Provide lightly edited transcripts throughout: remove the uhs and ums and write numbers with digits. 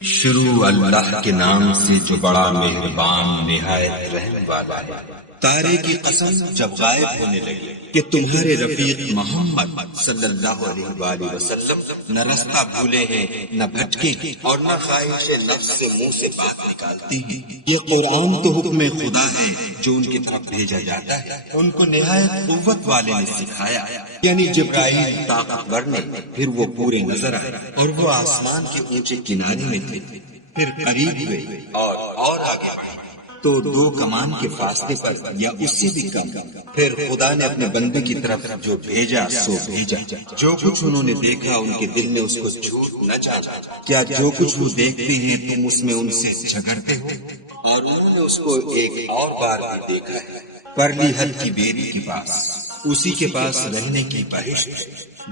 شروع اللہ کے نام سے جو بڑا مہربان نہایت رحم والا ہے۔ تارے کی قسم جب غائب ہونے لگی کہ تمہارے رفیق محمد صلی اللہ علیہ وآلہ وسلم نہ رستہ بھولے ہیں نہ بھٹکے اور نہ خواہش نفس سے منہ سے بات نکالتے ہیں۔ یہ قرآن تو حکم خدا ہے جو ان کی طرف بھیجا جاتا ہے، ان کو نہایت قوت والے نے سکھایا، یعنی جبرائیل طاقتور نے۔ پھر وہ پورے نظر آئے اور وہ آسمان کے اونچے کنارے میں تھے، پھر قریب ہوئے اور آگے بڑھے تو 2 کمان کے فاصلے پر یا اس سے بھی کم۔ پھر خدا نے اپنے بندے کی طرف جو بھیجا سو بھیجا۔ جو کچھ انہوں نے دیکھا ان کے دل نے اس کو جھوٹ نہ جانا۔ کیا جو کچھ وہ دیکھتے ہیں تم اس میں ان سے جھگڑتے ہو؟ اور انہوں نے اس کو ایک اور بار بھی دیکھا ہے، پرلی حد کی بیری کے پاس، اسی کے پاس رہنے کی بہشت،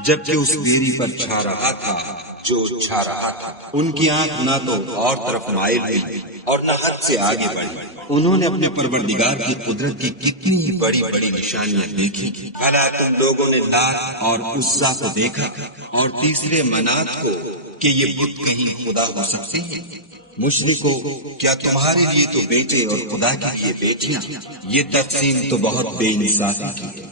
جبکہ اس بیری پر چھا رہا تھا جو چھا رہا تھا۔ ان کی آنکھ نہ تو اور طرف مائل ہوئی اور نہ حد سے آگے بڑھی۔ انہوں نے اپنے پروردگار کی قدرت کی کتنی بڑی بڑی نشانیاں دیکھی۔ بھلا تم لوگوں نے لات اور عزا کو دیکھا اور تیسرے منات کو کہ یہ بت کہیں خدا ہو سکتے ہیں؟ مشرکو، کیا تمہارے لیے تو بیٹے اور خدا کے لیے بیٹیاں؟ یہ تقسیم تو بہت بے انصافی کی ہے۔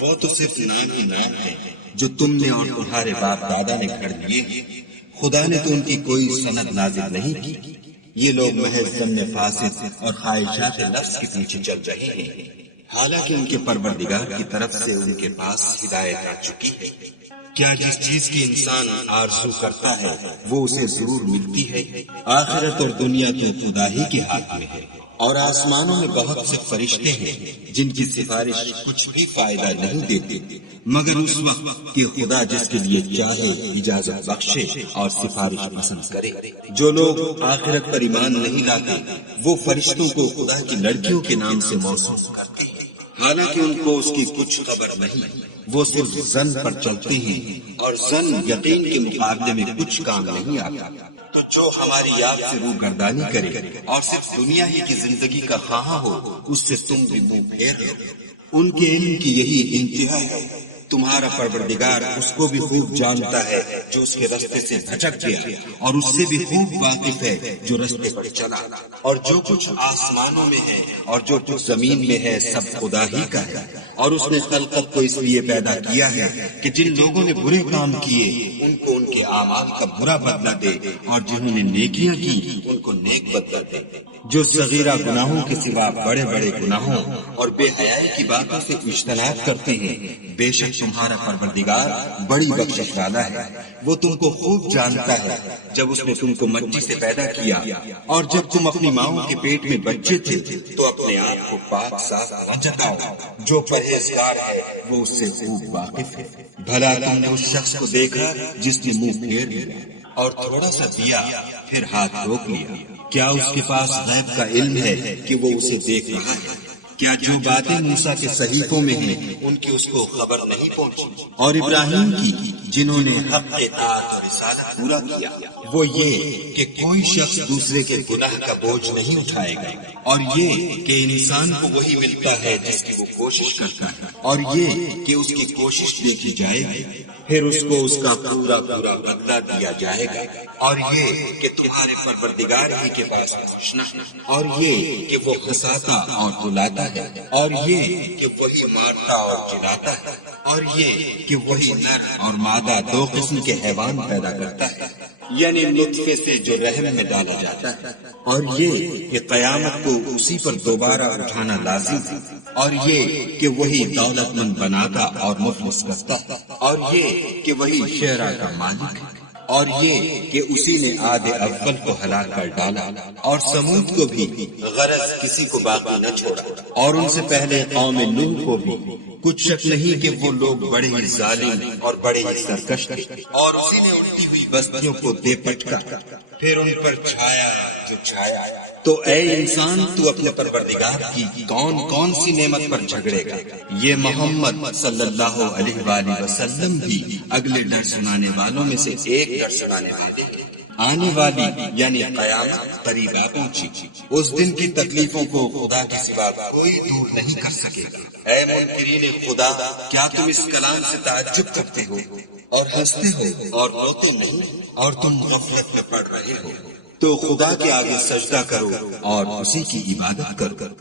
وہ تو صرف نام ہی نام ہے جو تم نے اور تمہارے باپ دادا نے گھڑ لیے، خدا نے تو ان کی کوئی سند نازل نہیں کی۔ یہ لوگ محض ظن فاسد اور خواہشات نفس کے پیچھے چل رہے ہیں، حالانکہ ان کے پروردگار کی طرف سے ان کے پاس ہدایت آ چکی ہے۔ کیا جس چیز کی انسان آرزو کرتا ہے وہ اسے ضرور ملتی ہے؟ آخرت اور دنیا تو خدا ہی کے ہاتھ میں ہے۔ اور آسمانوں میں بہت سے فرشتے ہیں جن کی سفارش کچھ بھی فائدہ نہیں دیتی مگر اس وقت کہ خدا جس کے لیے چاہے اجازت بخشے اور سفارش پسند کرے۔ جو لوگ آخرت پر ایمان نہیں لاتے وہ فرشتوں کو خدا کی لڑکیوں کے نام سے موصوف کرتے ہیں، حالانکہ ان کو اس کی کچھ خبر نہیں۔ وہ صرف ظن پر چلتے ہیں اور ظن یقین کے مقابلے میں کچھ کام نہیں آتا۔ تو جو ہماری یاد سے روح گردانی کرے اور صرف دنیا ہی کی زندگی کا خواہاں ہو اس سے تم بھی منہ پھیر لو۔ ان کے علم کی یہی انتہا ہے۔ تمہارا پروردگار اس کو بھی خوب جانتا ہے جو اس کے رستے سے بھٹک گیا، اور اس سے بھی خوب واقف ہے جو رستے پر چلا۔ اور جو کچھ آسمانوں میں ہے اور جو کچھ زمین میں ہے سب خدا ہی کا ہے۔ اور اس نے خلقت کو اس لیے پیدا کیا ہے کہ جن لوگوں نے برے کام کیے ان کو ان کے اعمال کا برا بدلہ دے، اور جنہوں نے نیکیاں کی ان کو نیک بدلہ دے۔ جو صغیرہ گناہوں کے سوا بڑے بڑے گناہوں اور بے حیائی کی باتوں سے اجتناب کرتے ہیں، بے شک تمہارا پروردگار بڑی بخشش والا ہے۔ وہ تم کو خوب جانتا ہے جب اس نے تم کو مٹی سے پیدا کیا، اور جب تم اپنی ماؤں کے پیٹ میں بچے تھے تو اپنے آپ کو پاک صاف نہ جتاؤ۔ جو پرہیزگار ہے وہ اس سے خوب واقف ہے۔ بھلا تم نے اس شخص کو دیکھا جس نے منہ پھیر لیا اور تھوڑا سا دیا پھر ہاتھ روک لیا؟ کیا اس کے پاس غیب کا علم ہے کہ وہ اسے دیکھ رہا ہے؟ کیا جو باتیں موسیٰ کے صحیفوں میں ہیں ان کی اس کو خبر نہیں پہنچی؟ اور ابراہیم کی جنہوں نے حق اطاعت اور رسالت پورا کیا، وہ یہ کہ کوئی شخص دوسرے کے گناہ کا بوجھ نہیں اٹھائے گا، اور یہ کہ انسان کو وہی ملتا ہے جس کی وہ کوشش کرتا ہے، اور یہ کہ اس کی کوشش دیکھی جائے گی، پھر اس کو اس کا پورا پورا بدلہ دیا جائے گا۔ اور یہ کہ تمہارے پروردگار ہی کے پاس پہنچنا، اور یہ کہ وہ ہنساتا اور رلاتا ہے، اور یہ کہ وہی مارتا اور جلاتا ہے، اور یہ کہ وہی نر اور مادہ 2 قسم کے حیوان پیدا کرتا ہے، یعنی نطفے سے جو رحم میں ڈالا جاتا ہے، اور یہ کہ قیامت کو اسی پر دوبارہ اٹھانا لازم ہے، اور یہ کہ وہی دولت مند بناتا اور مفلس کرتا ہے، اور یہ کہ وہی شعراء کا مالک ہے، اور یہ کہ اسی نے عاد اول کو ہلاک کر ڈالا اور سمود کو بھی، غرض کسی کو باقی نہ چھوڑا، اور ان سے پہلے قوم نوح کو بھی۔ کچھ شک نہیں کہ وہ لوگ بڑے ہی ظالم اور بڑے ہی سرکش تھے، اور اسی نے اٹھتی ہوئی بستیوں کو دے پٹکا، پھر ان پر چھایا جو چھایا۔ تو اے انسان تو اپنے پروردگار کی کون کون سی نعمت پر جھگڑے گا؟ یہ محمد صلی اللہ علیہ وآلہ وسلم بھی اگلے ڈر سنانے والوں میں سے ایک ڈر سنانے والے ہیں۔ آنے والی یعنی قیامت قریب آ پہنچی، اس دن کی تکلیفوں کو خدا کے سوا کوئی دور نہیں کر سکے گا۔ اے منکرین خدا، کیا تم اس کلام سے تعجب کرتے ہو اور ہنستے ہو اور روتے نہیں، اور تم غفلت میں پڑ رہے ہو؟ تو خدا کے آگے سجدہ کرو اور اسی کی عبادت کرو۔